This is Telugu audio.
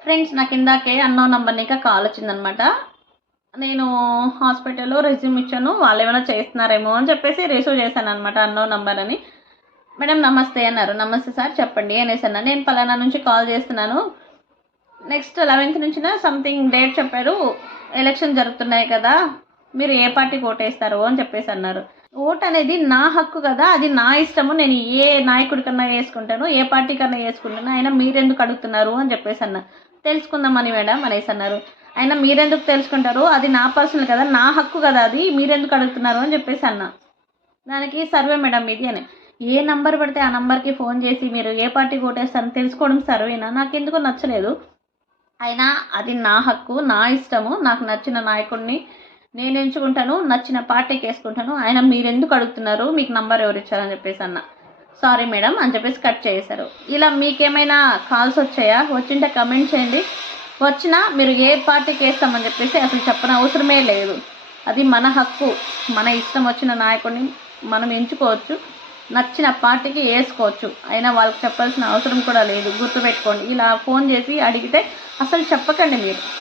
ఫ్రెండ్స్ నాకు ఇందాకే అన్నోన్ నంబర్ ఇంకా కాల్ వచ్చిందనమాట. నేను హాస్పిటల్‌లో రెజ్యూమ్ ఇచ్చాను. వాళ్ళేమైనా చేస్తున్నారేమో అని చెప్పేసి రిసీవ్ చేశాననమాట అన్నోన్ నంబర్ అని. మేడం నమస్తే అన్నారు. నమస్తే సార్ చెప్పండి అనేసన్నా. నేను పలానా నుంచి కాల్ చేస్తున్నాను. నెక్స్ట్ 11th నుంచినా సంథింగ్ డేట్ చెప్పారు. ఎలక్షన్ జరుగుతున్నాయి కదా! మీరు ఏ పార్టీకి ఓటేస్తారు అని చెప్పేసి అన్నారు. ఓట్ అనేది నా హక్కు కదా! అది నా ఇష్టము. నేను ఏ నాయకుడికన్నా యేసుకుంటాను. ఏ పార్టీకన్నా యేసుకుంటాను. అయినా మీరెందుకు అడుగుతున్నారు అని చెప్పేసి అన్నా. తెలుసుకుందామని మేడం అనేసి అన్నారు. అయినా మీరెందుకు తెలుసుకుంటారు? అది నా పర్సనల్ కదా! నా హక్కు కదా అది. మీరెందుకు అడుగుతున్నారు అని చెప్పేసి అన్నా. దానికి సర్వే మేడం ఇది అని. ఏ నంబర్ పడితే ఆ నంబర్‌కి ఫోన్ చేసి మీరు ఏ పార్టీకి ఓటేస్తారని తెలుసుకోవడం సర్వేనా? నాకెందుకో నచ్చలేదు. అయినా అది నా హక్కు, నా ఇష్టము. నాకు నచ్చిన నాయకుడిని నేను ఎంచుకుంటాను. నచ్చిన పార్టీకి యేసుకుంటాను. అయినా మీరెందుకు అడుగుతున్నారు? మీకు నంబర్ ఎవరిచ్చారని చెప్పేసి అన్నా. సారీ మేడం అని చెప్పేసి కట్ చేశారు. ఇలా మీకేమైనా కాల్స్ వచ్చాయా? వచ్చింటే కమెంట్ చేయండి. వచ్చినా మీరు ఏ పార్టీకి వేస్తామని చెప్పేసి అసలు చెప్పనవసరమే లేదు. అది మన హక్కు. మన ఇష్టం వచ్చిన నాయకుడిని మనం ఎంచుకోవచ్చు. నచ్చిన పార్టీకి వేసుకోవచ్చు. అయినా వాళ్ళకి చెప్పాల్సిన అవసరం కూడా లేదు. గుర్తుపెట్టుకోండి. ఇలా ఫోన్ చేసి అడిగితే అసలు చెప్పకండి మీరు.